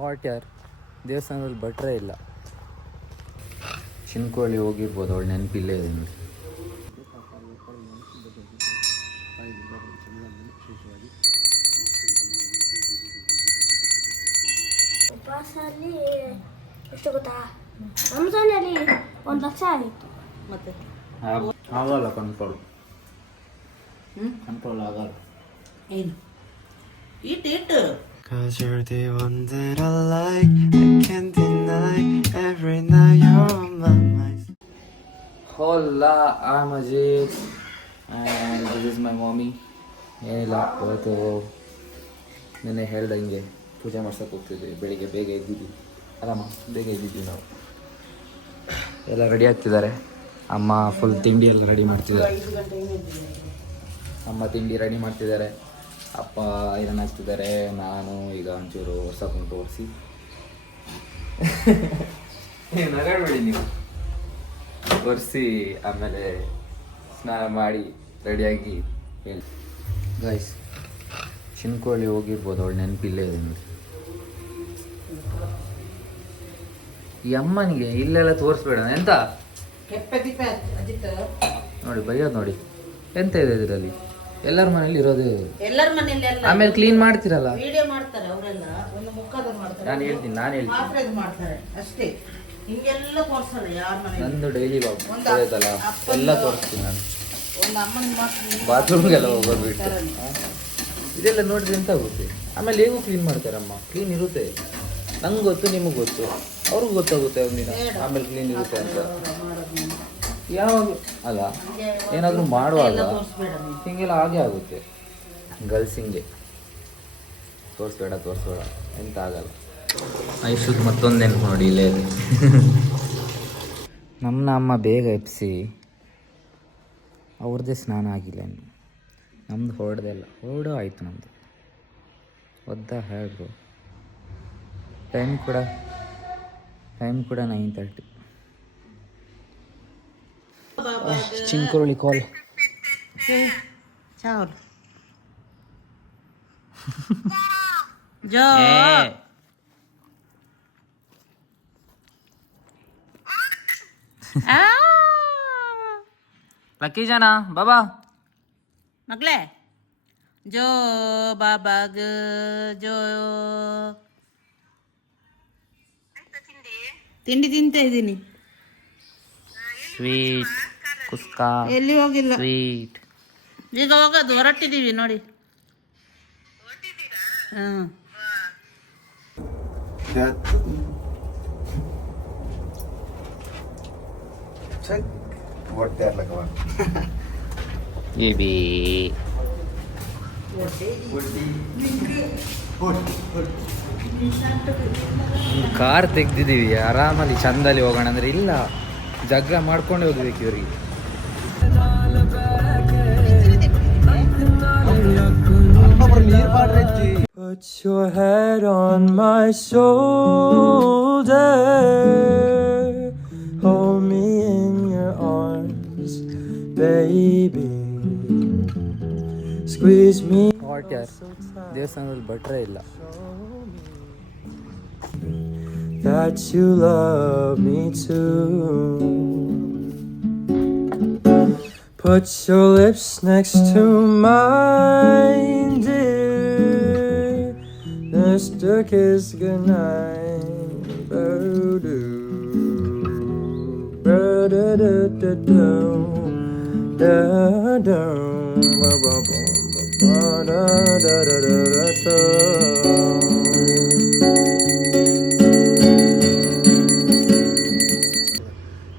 Hot ಯಾರ್ ದೇವಸ್ಥಾನದಲ್ಲಿ ಭಟ್ರೇ ಇಲ್ಲ. ಚಿನ್ಕೋಳಿ ಹೋಗಿರ್ಬೋದು, ಅವಳು ನೆನಪಿಲ್ಲೇ ಇದೆ ನೋಡಿ. ಉಪವಾಸಲ್ಲಿ ಎಷ್ಟು ಗೊತ್ತಾ, ರಂಜಾನಲ್ಲಿ 1,00,000 ಆಗಿತ್ತು. ಮತ್ತೆ ಆಗಲ್ಲ ಕಂಟ್ರೋಲ್ ಆಗಲ್ಲ. ಏನು ಇಟ್ಟು Cause you're the one that I like, I can't deny. Every night you're on my mind. Hola, I'm Ajit and this is my mommy. ಏನಿಲ್ಲ, ಇವತ್ತು ನೆನ್ನೆ ಹೇಳ್ದಂಗೆ ಪೂಜೆ ಮಾಡ್ಸೋಕೆ ಹೋಗ್ತಿದ್ವಿ. ಬೆಳಿಗ್ಗೆ ಬೇಗ ಎದ್ದಿದ್ವಿ, ಆರಾಮ ಬೇಗ ಎದ್ದಿದ್ವಿ ನಾವು. ಎಲ್ಲ ರೆಡಿ ಆಗ್ತಿದ್ದಾರೆ. ಅಮ್ಮ ಫುಲ್ ತಿಂಡಿ ಎಲ್ಲ ರೆಡಿ ಮಾಡ್ತಿದ್ದಾರೆ. ಅಮ್ಮ ತಿಂಡಿ ರೆಡಿ ಮಾಡ್ತಿದ್ದಾರೆ, ಅಪ್ಪ ಐರನ್ ಹಾಕ್ತಿದ್ದಾರೆ. ನಾನು ಈಗ ಒಂಚೂರು ಒರ್ಸೋಕೊಂಡು ಒರೆಸಿ ನಗಬೇಡಿ ನೀವು, ಒರೆಸಿ ಆಮೇಲೆ ಸ್ನಾನ ಮಾಡಿ ರೆಡಿಯಾಗಿ ಹೇಳಿ. ಗೈಸ್, ಚಿನ್ಕೋಳಿ ಹೋಗಿರ್ಬೋದು, ಅವಳು ನೆನಪಿಲ್ಲೇ ಇದೆ ನೋಡಿ. ಈ ಅಮ್ಮನಿಗೆ ಇಲ್ಲೆಲ್ಲ ತೋರಿಸ್ಬೇಡ ಎಂತ ನೋಡಿ, ಬೈಯೋದು ನೋಡಿ. ಎಂತ ಇದೆ ಇದರಲ್ಲಿ? ಎಲ್ಲರ ಮನೇಲಿ ಇರೋದು, ಎಲ್ಲರ ಮನೆಯಲ್ಲಿ ಅಲ್ಲ. ಆಮೇಲೆ ಕ್ಲೀನ್ ಮಾಡ್ತಿರಲ್ಲ, ವಿಡಿಯೋ ಮಾಡ್ತಾರೆ ಅವರೆಲ್ಲ, ಒಂದು ಮುಖದ ಮಾಡ್ತಾರೆ. ನಾನು ಹೇಳ್ತೀನಿ ಮಾತ್ರ ಇದು ಮಾಡ್ತಾರೆ ಅಷ್ಟೇ, ಹಿಂಗೆಲ್ಲ ತೋರಿಸಲ್ಲ ಯಾರ ಮನೆ. ನಂದು ಡೈಲಿ ಆಯ್ತಲ್ಲ, ಎಲ್ಲ ತೋರಿಸ್ತೀನಿ ನಾನು. ಒಂದು ಅಮ್ಮನ ಮಾತ್ರ ಬಾತ್ರೂಮ್ಗೆಲ್ಲ ಹೋಗೋದು ಬಿಟ್ಟು ಇದೆಲ್ಲ ನೋಡಿದ್ರೆ ಎಂತ ಆಗುತ್ತೆ. ಆಮೇಲೆ ಹೇಗೂ ಕ್ಲೀನ್ ಮಾಡ್ತಾರಮ್ಮ, ಕ್ಲೀನ್ ಇರುತ್ತೆ. ನಂಗೆ ಗೊತ್ತು, ನಿಮಗೆ ಗೊತ್ತು, ಅವ್ರಿಗೂ ಗೊತ್ತಾಗುತ್ತೆ ಒಂದಿನ ಆಮೇಲೆ ಕ್ಲೀನ್ ಇರುತ್ತೆ ಅಂತ. ಯಾವಾಗ ಅಲ್ಲ, ಏನಾದರೂ ಮಾಡುವಾಗ ಹಿಂಗೆಲ್ಲ ಹಾಗೆ ಆಗುತ್ತೆ. ಗರ್ಲ್ಸ್ ಹಿಂಗೆ ತೋರಿಸ್ಬೇಡ ಎಂತ ಆಗಲ್ಲ. ಐಶುದ್ ಮತ್ತೊಂದು ನೆನಪು ನೋಡಿ ಇಲ್ಲೇ ಇದೆ. ನಮ್ಮ ಅಮ್ಮ ಬೇಗ ಎಪ್ಸಿ ಅವ್ರದ್ದೇ ಸ್ನಾನ ಆಗಿಲ್ಲ ಇನ್ನು. ನಮ್ಮದು ಹೊರಡೋ ಆಯಿತು ನಮ್ಮದು. ಒದ್ದ ಹೇಳ್ರು. ಟೈಮ್ ಕೂಡ 9:30. ಚಿನ್ಕೋಳಿ ಕಾಲ್. ಚಾವಲ್ ಜೋ ಲಕ್ಕಿ ಜನ ಬಾಬಾ ಮಗ್ಲೇ ಜೋ ಬಾಬಾ ಗ ಜೋ. ತಿಂಡಿ ತಿಂತ ಇದ್ದೀನಿ. ಸ್ವೀಟ್ ಕುಸ್ಕಾ ಎಲ್ಲಿ ಹೋಗಿಲ್ಲ, ಸ್ವೀಟ್. ಈಗ ಹೋಗೋದು, ಹೊರಟಿದ್ದೀವಿ ನೋಡಿ. ಹಾಂ ಬೇಬಿ ಕಾರ್ ತೆಗ್ದಿದ್ದೀವಿ, ಆರಾಮಲ್ಲಿ ಚಂದಲ್ಲಿ ಹೋಗೋಣ ಅಂದರೆ ಇಲ್ಲ, ಜಗ್ಗ ಮಾಡ್ಕೊಂಡೇ ಹೋಗ್ಬೇಕು ಇವ್ರಿಗೆ. Put your head on my shoulder, hold me in your arms, baby, squeeze me. Hot ಯಾರ್ ದೇವಸ್ಥಾನದಲ್ಲಿ ಭಟ್ರೇ ಇಲ್ಲ. That you love me too. Put your lips next to mine, dear. Just a kiss goodnight. Ba-do, ba-da-da-da-do, da-do, ba-ba-bum, ba-da-da-da-da-da-do.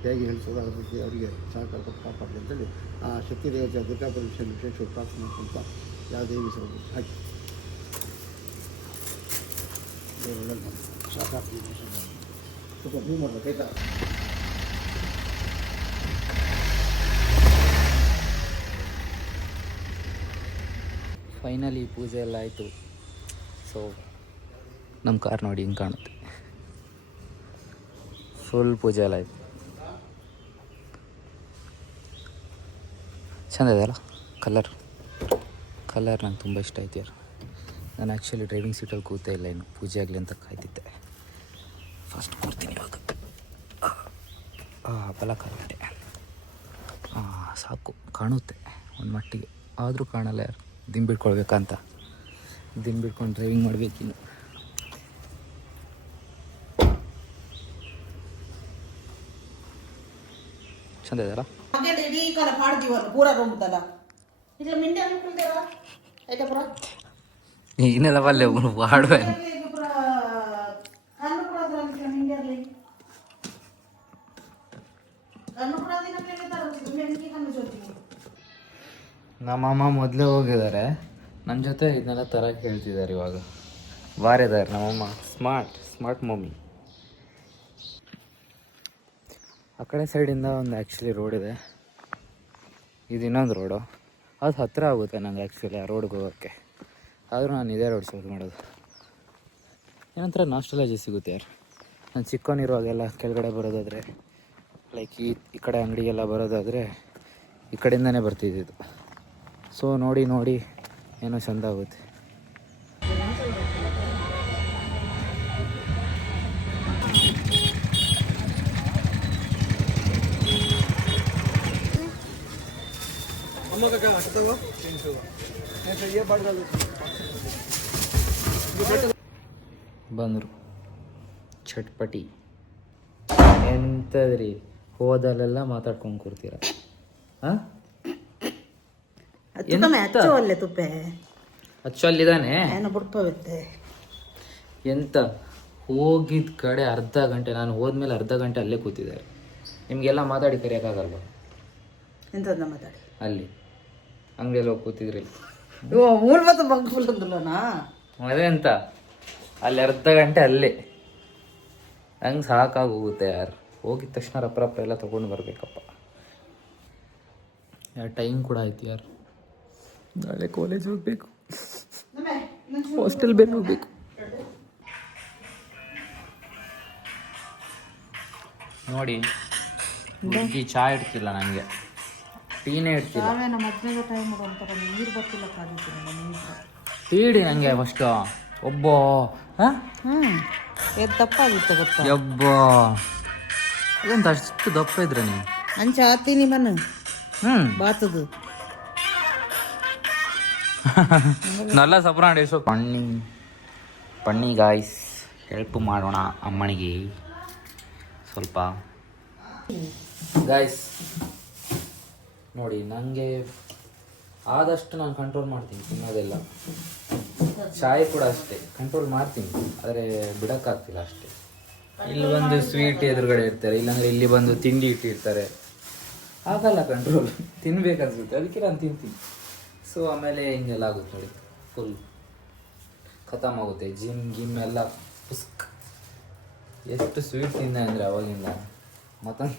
ಹೇಗೆ ಹೇಳಿಸೋದು ಅದರ ಬಗ್ಗೆ ಅವರಿಗೆ ಸಹಕಾರ ಕೊಟ್ಟು ಕಾಪಾಡಲಿ ಅಂತೇಳಿ ಆ ಶಕ್ತಿ ದೇವತೆ ದುರ್ಗಾಪುರ ವಿಶೇಷ ಪ್ರಾರ್ಥನೆ ಮಾಡ್ಕೊಂತ ಯಾವ ದೇವಿ ಹೆಸರು ಹಾಕಿ ಸಾಕಾಗ್ತದೆ. ಸ್ವಲ್ಪ ನೀವು ಮಾಡ್ಬೇಕು ಆಯ್ತಾ. ಫೈನಲಿ ಪೂಜೆ ಎಲ್ಲ ಆಯಿತು. ಸೊ ನಮ್ಮ ಕಾರ್ ನೋಡಿ ಹಿಂಗೆ ಕಾಣುತ್ತೆ. ಫುಲ್ ಪೂಜೆ ಎಲ್ಲ ಆಯಿತು. ಚೆಂದ ಇದೆ ಅಲ್ಲ ಕಲರ್ ನಂಗೆ ತುಂಬ ಇಷ್ಟ ಆಯ್ತು ಯಾರು. ನಾನು ಆ್ಯಕ್ಚುಲಿ ಡ್ರೈವಿಂಗ್ ಸೀಟಲ್ಲಿ ಕೂತೇ ಇಲ್ಲ, ಇನ್ನು ಪೂಜೆ ಆಗಲಿ ಅಂತ ಕಾಯ್ತಿದ್ದೆ. ಫಸ್ಟ್ ಕೂರ್ತೀನಿ ಇವಾಗ. ಬಲ ಕಾಲುಗಟ್ಟೆ ಸಾಕು, ಕಾಣುತ್ತೆ ಒಂದು ಮಟ್ಟಿಗೆ, ಆದರೂ ಕಾಣಲ್ಲ ಯಾರು. ದಿನ ಬಿಡ್ಕೊಳ್ಬೇಕಂತ ದಿನ ಬಿಡ್ಕೊಂಡು ಡ್ರೈವಿಂಗ್ ಮಾಡಬೇಕಿನ್ನು. ಚಂದ ಇದೆಯಲ್ಲ? ಇಡೀ ಕಾಲ ಪಾಡ್ತೀವಲ್ಲ ಪೂರ ರೂಮ್ದಲ್ಲ ಇಲ್ಲ ಮಿಂಡೆ ಅನ್ಕೊಳ್ತಾರ ಆಯ್ತಾ ಪುರ ಇನ್ನೆಲ್ಲ ಬಲ್ಲೆ ಹಾಡುವೆ. ಪುರ ಕಣ್ಣು ಕೂಡ ಮಿಂಡೆ ಇರಲಿ ಕಣ್ಣು ಕೂಡ ಕಣ್ಣು ಜೊತೆಗೆ ನಮ್ಮಮ್ಮ ಮೊದಲೇ ಹೋಗಿದ್ದಾರೆ, ನನ್ನ ಜೊತೆ ಇದನ್ನೆಲ್ಲ ತರಕ್ಕೆ ಹೇಳ್ತಿದ್ದಾರೆ ಇವಾಗ. ಬಾರಿದ್ದಾರೆ ನಮ್ಮಮ್ಮ, ಸ್ಮಾರ್ಟ್ ಮಮ್ಮಿ. ಆ ಕಡೆ ಸೈಡಿಂದ ಒಂದು ಆ್ಯಕ್ಚುಲಿ ರೋಡ್ ಇದೆ, ಇದು ಇನ್ನೊಂದು ರೋಡು. ಅದು ಹತ್ತಿರ ಆಗುತ್ತೆ ನನಗೆ ಆ್ಯಕ್ಚುಲಿ ಆ ರೋಡ್ಗೆ ಹೋಗೋಕ್ಕೆ, ಆದರೂ ನಾನು ಇದೇ ರೋಡ್ ಚೂಸ್ ಮಾಡೋದು. ಏನಂತರ ನಾಸ್ಟಾಲಜಿ ಸಿಗುತ್ತೆ ಯಾರು. ನಾನು ಚಿಕ್ಕವನಿರುವಾಗೆಲ್ಲ ಕೆಳಗಡೆ ಬರೋದಾದರೆ, ಲೈಕ್ ಈ ಕಡೆ ಅಂಗಡಿಗೆಲ್ಲ ಬರೋದಾದರೆ ಈ ಕಡೆಯಿಂದನೇ ಬರ್ತಿದ್ದಿದ್ದು. ಸೊ ನೋಡಿ ನೋಡಿ ಏನೋ ಚೆಂದ ಆಗುತ್ತೆ. ಬಂದರು ಚಟ್ಪಟಿ. ಎಂಥದ್ರಿ ಹೋದಲ್ಲೆಲ್ಲ ಮಾತಾಡ್ಕೊಂಡು ಕೂರ್ತೀರ? ಹಾಂ ಒಳ್ಳೆ ತುಪ್ಪೆ ಅಚ್ಚು ಅಲ್ಲಿದ್ದಾನೆ. ಏನೋ ಬಿಡ್ಪತ್ತೆ ಎಂತ ಹೋಗಿದ್ದ ಕಡೆ ಅರ್ಧ ಗಂಟೆ, ನಾನು ಹೋದ್ಮೇಲೆ ಅರ್ಧ ಗಂಟೆ ಅಲ್ಲೇ ಕೂತಿದ್ದಾರೆ. ನಿಮಗೆಲ್ಲ ಮಾತಾಡಿ ಕರೆಯೋಕ್ಕಾಗಲ್ವ? ಎಂತದ ಮಾತಾಡಿ ಅಲ್ಲಿ ಅಂಗಡಿಯಲ್ಲಿ ಹೋಗಿ ಕೂತಿದ್ರಿ. ಮೂಲಭೂತ ಬಂದ್ಬಿಲ್ಲನಾ ಅದೇ ಅಂತ ಅಲ್ಲಿ ಅರ್ಧ ಗಂಟೆ ಅಲ್ಲೇ. ಹಂಗೆ ಸಾಕಾಗೋಗುತ್ತೆ ಯಾರು. ಹೋಗಿದ ತಕ್ಷಣ ರಪ್ಪ ಎಲ್ಲ ತೊಗೊಂಡು ಬರಬೇಕಪ್ಪ. ಯಾರು ಟೈಮ್ ಕೂಡ ಆಯ್ತು ಯಾರು. ನಾಳೆ ಕಾಲೇಜ್ ಹೋಗ್ಬೇಕು, ಹಾಸ್ಟೆಲ್ ಬೇರೆ ಹೋಗ್ಬೇಕು. ನೋಡಿ ಹುಡುಗಿ ಚಹಾ ಇಡ್ತಿಲ್ಲ ನನಗೆ, ಟೀನೇ ಇಡ್ತಿಲ್ಲ. ನೀರು ಬರ್ತಿಲ್ಲ ಟೀ ಇಡಿ ನನಗೆ ಫಸ್ಟು. ಒಬ್ಬ ತಪ್ಪಾಗಿತ್ತು ಗೊತ್ತಾ? ಯಬ್ಬ ಇದಂತ ಅಷ್ಟು ದಪ್ಪ ಇದ್ರೆ ನೀವು ಅಂಚ ಹಾಕ್ತೀನಿ ಮನ ಬಾತದು ನಲ್ಲ ಸಪ್ರ ನಡೆಸೋ ಪಣ್ಣಿ ಗಾಯ್ಸ್. ಹೆಲ್ಪ್ ಮಾಡೋಣ ಅಮ್ಮನಿಗೆ ಸ್ವಲ್ಪ ಗಾಯ್ಸ್. ನೋಡಿ ನನಗೆ ಆದಷ್ಟು ನಾನು ಕಂಟ್ರೋಲ್ ಮಾಡ್ತೀನಿ ತಿನ್ನೋದೆಲ್ಲ. ಚಾಯ್ ಕೂಡ ಅಷ್ಟೇ ಕಂಟ್ರೋಲ್ ಮಾಡ್ತೀನಿ, ಆದರೆ ಬಿಡೋಕ್ಕಾಗ್ತಿಲ್ಲ ಅಷ್ಟೇ. ಇಲ್ಲಿ ಬಂದು ಸ್ವೀಟ್ ಎದುರುಗಡೆ ಇರ್ತಾರೆ, ಇಲ್ಲಾಂದರೆ ಇಲ್ಲಿ ಬಂದು ತಿಂಡಿ ಇಟ್ಟಿರ್ತಾರೆ, ಆಗಲ್ಲ ಕಂಟ್ರೋಲ್. ತಿನ್ಬೇಕನ್ಸುತ್ತೆ, ಅದಕ್ಕೆ ನಾನು ತಿಂತೀನಿ. ಸೊ ಆಮೇಲೆ ಹಿಂಗೆಲ್ಲ ಆಗುತ್ತೆ ನೋಡಿ, ಫುಲ್ ಖತಮ್ ಆಗುತ್ತೆ. ಜಿಮ್ ಎಲ್ಲ ಪುಸ್ಕ್. ಎಷ್ಟು ಸ್ವೀಟ್ ತಿಂದೆ ಅಂದರೆ ಅವಾಗಿಂದ. ಮತ್ತೊಂದು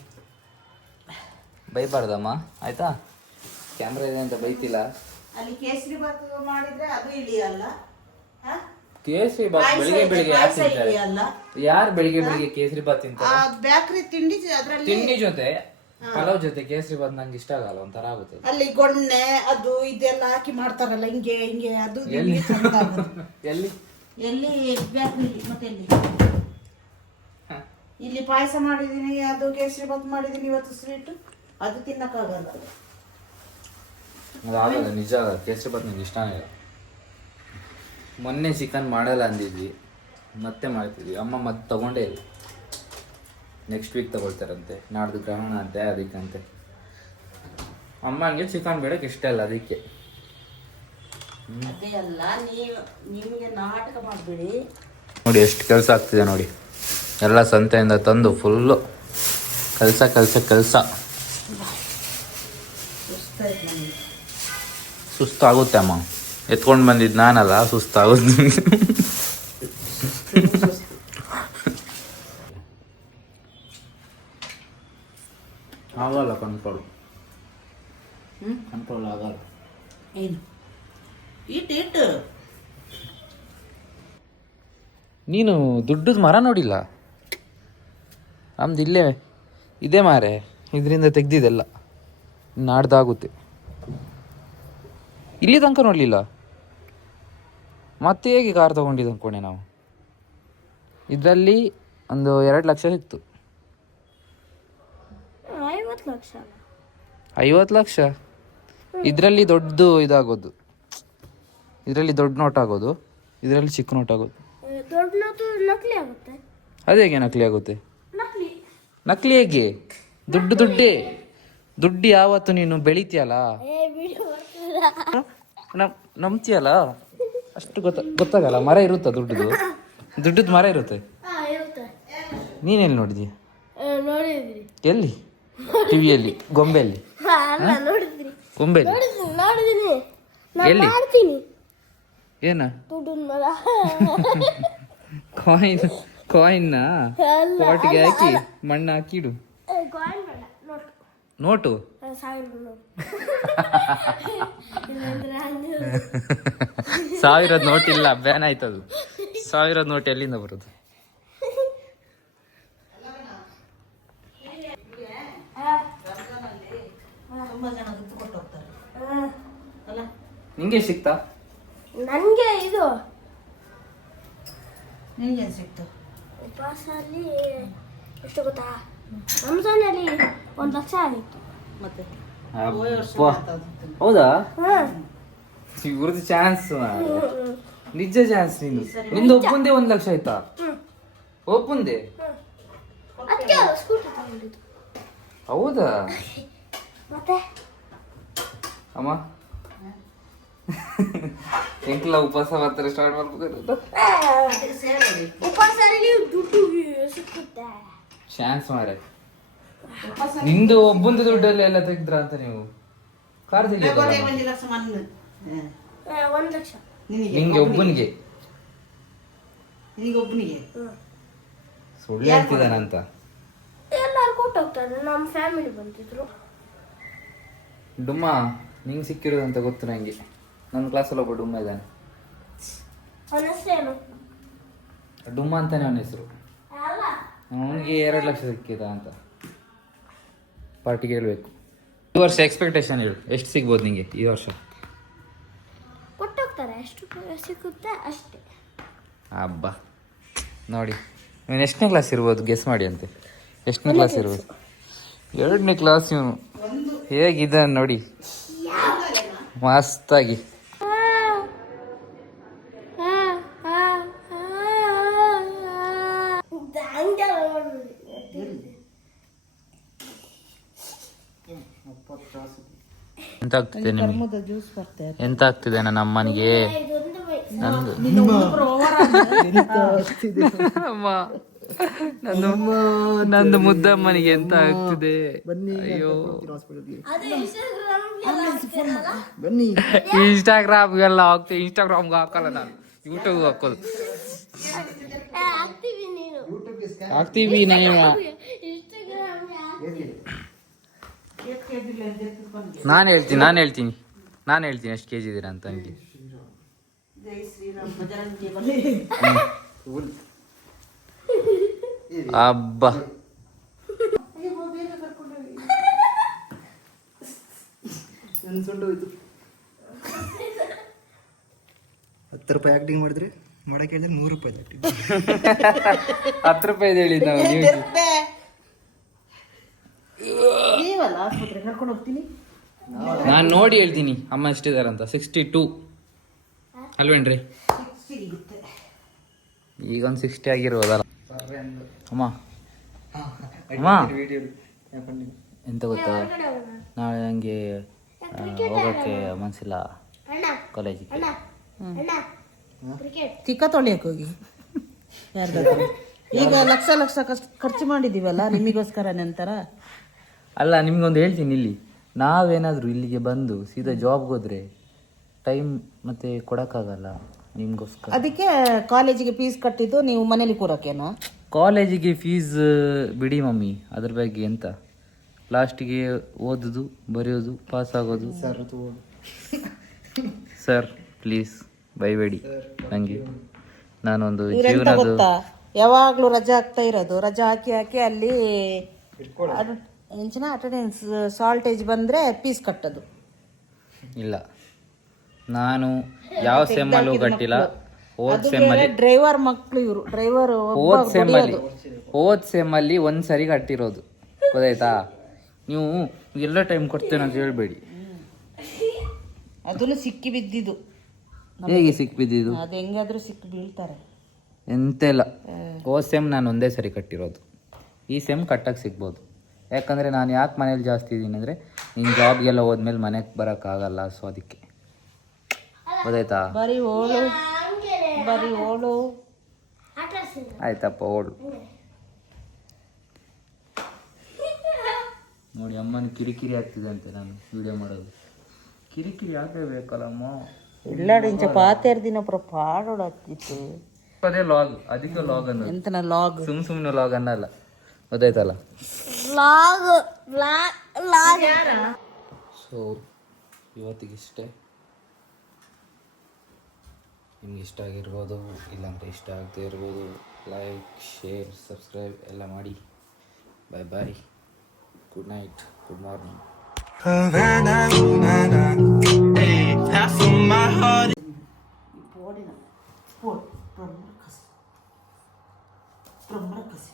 ಬೈಬಾರ್ದಮ್ಮ ಆಯಿತಾ? ಕ್ಯಾಮ್ರಾ ಇದೆ ಅಂತ ಬೈತಿಲ್ಲ. ಅಲ್ಲಿ ಕೇಸರಿ ಬಾತ್ ಮಾಡಿದ್ರೆ ಅದು ಇಳಿಯಲ್ಲ. ಕೇಸರಿ ಬಾತ್ ಬೆಳಿಗ್ಗೆ ಬೆಳಿಗ್ಗೆ ಯಾರು ತಿಂತಾರೆ? ಯಾರು ಬೆಳಿಗ್ಗೆ ಕೇಸರಿ ಬಾತ್ ತಿಂತಾರೆ? ಬೇಕರಿ ತಿಂಡಿ ಅದ್ರಲ್ಲಿ ತಿಂಡಿ ಜೊತೆ ಪಲಾವ್ ಜೊತೆ ಕೇಸರಿ ಬಾತ್ ನಂಗೆ ಇಷ್ಟ ಆಗಲ್ಲ, ಒಂಥರ ಆಗುತ್ತೆ. ಅಲ್ಲಿ ಗೊಣ್ಣೆ ಅದು ಇದೆಲ್ಲ ಹಾಕಿ ಮಾಡ್ತಾರಲ್ಲ, ಹಿಂಗೆ ಹಿಂಗೆ ಅದು ಎಲ್ಲಿ ಎಲ್ಲಿ ಬೇಕರಿ ಮತ್ತೆ ಎಲ್ಲಿ ಇಲ್ಲಿ ಪಾಯಸ ಮಾಡಿದೀನಿ, ಅದು ಕೇಸರಿ ಬಾತ್ ಮಾಡಿದೀನಿ ಇವತ್ತು ಸ್ವೀಟ್, ಅದು ತಿನ್ನಕ್ಕಾಗಲ್ಲ. ಅದಾಗಲ್ಲ ನಿಜ. ಕೇಸರಿ ಬಾತ್ ನಂಗೆ ಇಷ್ಟನೇ ಇಲ್ಲ. ಮೊನ್ನೆ ಚಿಕನ್ ಮಾಡಲ್ಲ ಅಂದಿದ್ವಿ, ಮತ್ತೆ ಮಾಡ್ತಿದ್ವಿ. ಅಮ್ಮ ಮತ್ತೆ ತಗೊಂಡೇ ಇಲ್ಲ. ನೆಕ್ಸ್ಟ್ ವೀಕ್ ತಗೊಳ್ತಾರಂತೆ, ನಾಡ್ದು ಗ್ರಹಣ ಅಂತೆ, ಅದಕ್ಕಂತೆ. ಅಮ್ಮನಿಗೆ ಚಿಕನ್ ಬೇಡಕ್ಕೆ ಇಷ್ಟ ಇಲ್ಲ, ಅದಕ್ಕೆ. ಅದೇ ಅಲ್ಲ, ನಿಮಗೆ ನಾಟಕ ಮಾಡಬೇಡಿ. ನೋಡಿ ಎಷ್ಟು ಕೆಲಸ ಆಗ್ತಿದೆ ನೋಡಿ. ಎಲ್ಲ ಸಂತೆಯಿಂದ ತಂದು ಫುಲ್ಲು ಕೆಲಸ ಸುಸ್ತಾಗುತ್ತೆ ಅಮ್ಮ. ಎತ್ಕೊಂಡು ಬಂದಿದ್ದು ನಾನಲ್ಲ, ಸುಸ್ತಾಗುತ್ತೆ. ಆಗಲ್ಲ ಕಂಟ್ರೋಲ್ ಆಗಲ್ಲ. ಏನು ಇಟ್ಟು ನೀನು ದುಡ್ಡದ ಮರ ನೋಡಿಲ್ಲ? ನಮ್ದು ಇಲ್ಲೇ ಇದೆ ಮಾರೆ, ಇದರಿಂದ ತೆಗ್ದಿದ್ದೆಲ್ಲ. ನಾಡ್ದಾಗುತ್ತೆ. ಇಲ್ಲಿ ತನಕ ನೋಡಲಿಲ್ಲ. ಮತ್ತೆ ಹೇಗೆ ಕಾರ್ ತೊಗೊಂಡಿದ್ದು ಅಂದ್ಕೊಂಡೆ ನಾವು. ಇದರಲ್ಲಿ ಒಂದು 2 ಲಕ್ಷ ಸಿಕ್ತು. 50 ಲಕ್ಷ 50 ಲಕ್ಷ ಇದರಲ್ಲಿ ದೊಡ್ಡದು ಇದಾಗೋದು, ಇದರಲ್ಲಿ ದೊಡ್ಡ ನೋಟ್ ಆಗೋದು, ಇದರಲ್ಲಿ ಚಿಕ್ಕ ನೋಟ್ ಆಗೋದು. ದೊಡ್ಡ ನೋಟು ನಕಲಿ ಆಗುತ್ತೆ. ಅದು ಹೇಗೆ ನಕಲಿ ಆಗುತ್ತೆ? ನಕಲಿ ನಕಲಿ ಹೇಗೆ? ದುಡ್ಡು ಯಾವತ್ತು ನೀನು ಬೆಳಿತೀಯಲ್ಲ, ನಂಬ್ತೀಯಲ್ಲ, ಅಷ್ಟು ಗೊತ್ತಾಗಲ್ಲ. ಮರ ಇರುತ್ತಾ ದುಡ್ಡದ ಮರ ಇರುತ್ತೆ. ಇರುತ್ತೆ. ನೀನೆಲ್ಲಿ ನೋಡಿದ್ಯಾ? ನೋಡಿದ್ರಿ? ಎಲ್ಲಿ? ಟಿವಿಯಲ್ಲಿ? ಗೊಂಬೆಯಲ್ಲಿ? ಅಲ್ಲ, ನೋಡಿದ್ರಿ? ಗೊಂಬೆಯಲ್ಲಿ? ನೋಡಿದೀನಿ. ಎಲ್ಲಿ? ಮಾಡ್ತೀನಿ ಏನ? ದುಡ್ಡು ಮರ. ಕಾಯಿನ್ನ ಪಾಟ್ಗೆ ಹಾಕಿ ಮಣ್ಣು ಹಾಕಿಡು. ಕಾಯಿನ್ ಬೇಡ, ನೋಟು. Note 1000 note. 1000 ನೋಟ್ ಇಲ್ಲ, ಬ್ಯಾನ್ ಆಯ್ತದು. 1000 ನೋಟ್ ಎಲ್ಲಿಂದ ಬರೋದು? ತುಂಬಾ ಜನ ದುಡ್ಡು ಕೊಟ್ಟು ಹೋಗ್ತಾರೆ ಅಲ್ಲ. ನಿಂಗೆ ಸಿಕ್ತಾ? ನನಗೆ ಇದು ನಿನ್ಗೇನು ಸಿಕ್ತು? ಉಪವಾಸಲ್ಲಿ ಎಷ್ಟು ಗೊತ್ತಾ, ರಂಜಾನಲ್ಲಿ 1 ಲಕ್ಷ ಆಗಿತ್ತು. ಮತ್ತೆ ಅಬ್ಬಾ. ಹೌದಾ? ಇವ್ರದ್ದು ಚಾನ್ಸ್, ನಿಜ ಚಾನ್ಸ್. ನಿಂದು ಒಪ್ಪಂದೆ 1 ಲಕ್ಷ ಆಯ್ತಾ? ಒಪ್ಪಂದೆ? ಅದಕ್ಕೆ ಸ್ಕೂಟಿ ತಗೊಂಡಿದ್ದು. ಹೌದಾ? ಮತ್ತೆ ಅಮ್ಮ ಎಂಕ್ಲ ಉಪವಾಸ ಬರ್ತಾರೆ ಸ್ಟಾರ್ಟ್ ಮಾಡ್ಬೋದು. ಉಪವಾಸದಲ್ಲಿ ದುಡ್ಡು ಸಿಕ್ಕುತ್ತೆ. ಚಾನ್ಸ್ ಮಾರೆ. ನಿಂದು ಒಬ್ಬಂದು ದುಡ್ಡಲ್ಲಿ ಎಲ್ಲ ತೆಗ್ದ್ರ ಅಂತ ನೀವು ಕಾರ್ದಲ್ಲಿ 1 ಲಕ್ಷ ಮಣ್ಣು 1 ಲಕ್ಷ ನಿಂಗೆ ಒಬ್ಬನಿಗೆ ನಿನಗೊಬ್ಬನಿಗೆ ಸುಳ್ಳು ಹೇಳ್ತಿದ್ದಾನಂತ. ಎಲ್ಲರೂ ಕೊಟ್ಟು ಹೋಗ್ತಾರೆ. ನಮ್ಮ ಫ್ಯಾಮಿಲಿ ಬಂದಿದ್ರು. ಡುಮ್ಮ ನಿಂಗೆ ಸಿಕ್ಕಿರೋದಂತ ಗೊತ್ತು ನಂಗೆ. ನನ್ನ ಕ್ಲಾಸಲ್ಲಿ ಒಬ್ಬ ಡುಮ್ಮ ಇದ್ದಾನೆ. ಅವನ ಹೆಸರೇನು? ಡುಮ್ಮ ಅಂತಾನೆ ಅವನ ಹೆಸರು. ಅಲ್ಲ, ಅವನಿಗೆ 2 ಲಕ್ಷ ಸಿಕ್ಕಿದ ಅಂತ ಪಾರ್ಟಿಗೆ ಹೇಳ್ಬೇಕು. ಈ ವರ್ಷ ಎಕ್ಸ್ಪೆಕ್ಟೇಷನ್ ಹೇಳು, ಎಷ್ಟು ಸಿಗ್ಬೋದು ನಿಂಗೆ ಈ ವರ್ಷ? ಕೊಟ್ಟು ಹೋಗ್ತಾರೆ. ಎಷ್ಟು ಸಿಕ್ಕುತ್ತೆ ಅಷ್ಟೇ. ಹಬ್ಬ ನೋಡಿ, ಇವನು ಎಷ್ಟನೇ ಕ್ಲಾಸ್ ಇರ್ಬೋದು ಗೆಸ್ ಮಾಡಿ ಅಂತೆ. ಎಷ್ಟನೇ ಕ್ಲಾಸ್ ಇರ್ಬೋದು? 2ನೇ ಕ್ಲಾಸ್. ಇವನು ಹೇಗಿದ್ದಾನೆ ನೋಡಿ, ಮಸ್ತಾಗಿ. ಎಂತ ಆಗ್ತಿದೆ ನಿಮಗೆ? ಜ್ಯೂಸ್ ಬರ್ತಾ ಎಂತ ಆಗ್ತಿದೆ ನನ್ನ ಅಮ್ಮನಿಗೆ? ನಂದು ಅಮ್ಮ, ನಂದು ಮುದ್ದಮ್ಮನಿಗೆ ಎಂತ ಆಗ್ತಿದೆ? ಅಯ್ಯೋ, ಬನ್ನಿ. ಇನ್ಸ್ಟಾಗ್ರಾಮ್ಗೆಲ್ಲ ಹಾಕ್ತೀವಿ. ಇನ್ಸ್ಟಾಗ್ರಾಮ್ಗೆ ಹಾಕಲ್ಲ ನಾನು, ಯೂಟ್ಯೂಬ್ಗೆ ಹಾಕೋದು. ಹಾಕ್ತೀವಿ ನೀವು. ನಾನು ಹೇಳ್ತೀನಿ ಎಷ್ಟು ಕೆಜಿ ಇದ್ದೀರಾ ಅಂತ ನನಗೆ. ಜೈ ಶ್ರೀರಾಮ್ ಬಜರಂಗಿ ಬಲಿ. ಹಬ್ಬ ನನ್ನ ಸೊಂಡು ಹೋಯ್ತು. 10 ರೂಪಾಯಿ ಆಕ್ಟಿಂಗ್ ಮಾಡಿದ್ರೆ ಮಾಡಕ್ಕೆ ಹೇಳಿದ್ರೆ 100 ರೂಪಾಯಿ ಆಕ್ಟಿಂಗ್. 10 ರೂಪಾಯಿ ಹೇಳಿದ್ ನಾವು. ನೀವಲ್ಲ ಆಸ್ಪತ್ರೆಗೆ ಕರ್ಕೊಂಡು ಹೋಗ್ತೀನಿ. ನಾನು ನೋಡಿ ಹೇಳ್ತೀನಿ ಅಮ್ಮ ಎಷ್ಟಿದಾರಂತ. 62 ಅಲ್ವೇನ್ರಿ? ಸಿಗುತ್ತೆ ಈಗ ಒಂದು 60 ಆಗಿರ್ಬೋದಲ್ಲ ಅಮ್ಮ. ಅಮ್ಮ ಎಂತ ಗೊತ್ತಾ, ನಾಳೆ ನನಗೆ ಹೋಗೋಕ್ಕೆ ಮನಸ್ಸಿಲ್ಲ ಕಾಲೇಜಿಗೆ. ಚಿಕ್ಕ ತೊಳೆಯಕ್ಕೆ ಹೋಗಿ ಯಾರ್ದಾದ್ರು. ಈಗ ಲಕ್ಷ ಲಕ್ಷ ಖರ್ಚು ಮಾಡಿದೀವಲ್ಲ ನಿಮಗೋಸ್ಕರ ನಂತರ. ಅಲ್ಲ, ನಿಮ್ಗೊಂದು ಹೇಳ್ತೀನಿ, ಇಲ್ಲಿ ನಾವೇನಾದರೂ ಇಲ್ಲಿಗೆ ಬಂದು ಸೀದಾ ಜಾಬ್ಗೆ ಹೋದ್ರೆ ಟೈಮ್ ಮತ್ತೆ ಕೊಡೋಕ್ಕಾಗಲ್ಲ ನಿಮ್ಗೋಸ್ಕರ. ಅದಕ್ಕೆ ಕಾಲೇಜಿಗೆ ಫೀಸ್ ಕಟ್ಟಿದ್ದು ನೀವು ಮನೇಲಿ ಕೂರಕ್ಕೇನೋ. ಕಾಲೇಜಿಗೆ ಫೀಸ್ ಬಿಡಿ ಮಮ್ಮಿ, ಅದ್ರ ಬಗ್ಗೆ ಎಂತ. ಲಾಸ್ಟಿಗೆ ಓದೋದು, ಬರೆಯೋದು, ಪಾಸ್ ಆಗೋದು. ಸರ್ ಪ್ಲೀಸ್ ಬೈಬೇಡಿ ನನಗೆ. ನಾನೊಂದು ಜೀವನದ ಗೊತ್ತಾ, ಯಾವಾಗ್ಲೂ ರಜಾ ಆಗ್ತಾ ಇರೋದು. ರಜಾ ಹಾಕಿ ಹಾಕಿ ಅಲ್ಲಿ ಅಟೆಂಡೆನ್ಸ್ ಶಾರ್ಟೇಜ್ ಬಂದ್ರೆ ಫೀಸ್ ಕಟ್ಟೋದು. ಇಲ್ಲ, ನಾನು ಯಾವ ಸೆಮ್ಮಲ್ಲೂ ಕಟ್ಟಿಲ್ಲ, ಹೋದ್ ಸೆಮ್ಮಲ್ಲಿ ಡ್ರೈವರ್ ಮಕ್ಳು ಇವರು ಡ್ರೈವರ್ ಹೋದ್ ಸೆಮ್ಮಲ್ಲಿ ಒಂದು ಸರಿ ಕಟ್ಟಿರೋದು ಗೊತ್ತಾಯ್ತಾ. ನೀವು ಎಲ್ಲ ಟೈಮ್ ಕೊಡ್ತೇನೆ ಅಂತ ಹೇಳ್ಬೇಡಿ. ಅದನ್ನು ಸಿಕ್ಕಿ ಬಿದ್ದಿದ್ದು. ಹೇಗೆ ಸಿಕ್ಕಿ ಬಿದ್ದಿದ್ದು? ಅದು ಹೆಂಗಾದ್ರೂ ಸಿಕ್ಕಿ ಬೀಳ್ತಾರೆ. ಎಂತ ಇಲ್ಲ, ಹೋದ್ ಸೆಮ್ ನಾನು ಒಂದೇ ಸರಿ ಕಟ್ಟಿರೋದು. ಈ ಸೆಮ್ ಕಟ್ಟಕ್ಕೆ ಸಿಗ್ಬೋದು. ಯಾಕಂದರೆ ನಾನು ಯಾಕೆ ಮನೇಲಿ ಜಾಸ್ತಿ ಇದ್ದೀನಿ ಅಂದರೆ ನೀನು ಜಾಬ್ಗೆಲ್ಲ ಹೋದ್ಮೇಲೆ ಮನೆಗೆ ಬರೋಕ್ಕಾಗಲ್ಲ, ಸೊ ಅದಕ್ಕೆ. ಗೊತ್ತಾಯ್ತಾ? ಬರೀ ಓಳು ಆಯ್ತಪ್ಪ, ಓಡು. ನೋಡಿ ಅಮ್ಮನ ಕಿರಿಕಿರಿ ಆಗ್ತಿದೆ ಅಂತೆ ನಾನು ವಿಡಿಯೋ ಮಾಡೋದು. ಕಿರಿಕಿರಿ ಆಗಬೇಕಲ್ಲಮ್ಮ. ಇಲ್ಲಾಡಿ ಇಂಚ ಪಾತೇರ್ ದಿನ ಪಾಡೋಡಾಗ್ತಿತ್ತು. ಅದೇ ಲಾಗ್, ಅದಕ್ಕೆ ಲಾಗ್ ಅನ್ನೋದು. ಎಂತನ ಲಾಗ್? ಸುಮ್ಮನೆ ಲಾಗ್ ಅನ್ನಲ್ಲ, ಗೊತ್ತಾಯ್ತಲ್ಲ. ಸೊ ಇವತ್ತಿಗಿಷ್ಟೇ. ನಿಮ್ಗೆ ಇಷ್ಟ ಆಗಿರ್ಬೋದು, ಇಲ್ಲಾಂದರೆ ಇಷ್ಟ ಆಗದೆ ಇರ್ಬೋದು. ಲೈಕ್, ಶೇರ್, ಸಬ್ಸ್ಕ್ರೈಬ್ ಎಲ್ಲ ಮಾಡಿ. Bye bye. Good night, good morning. ಪೋಡಿನ ಪೋಡ್ ಪ್ರಮರ ಕಸಿ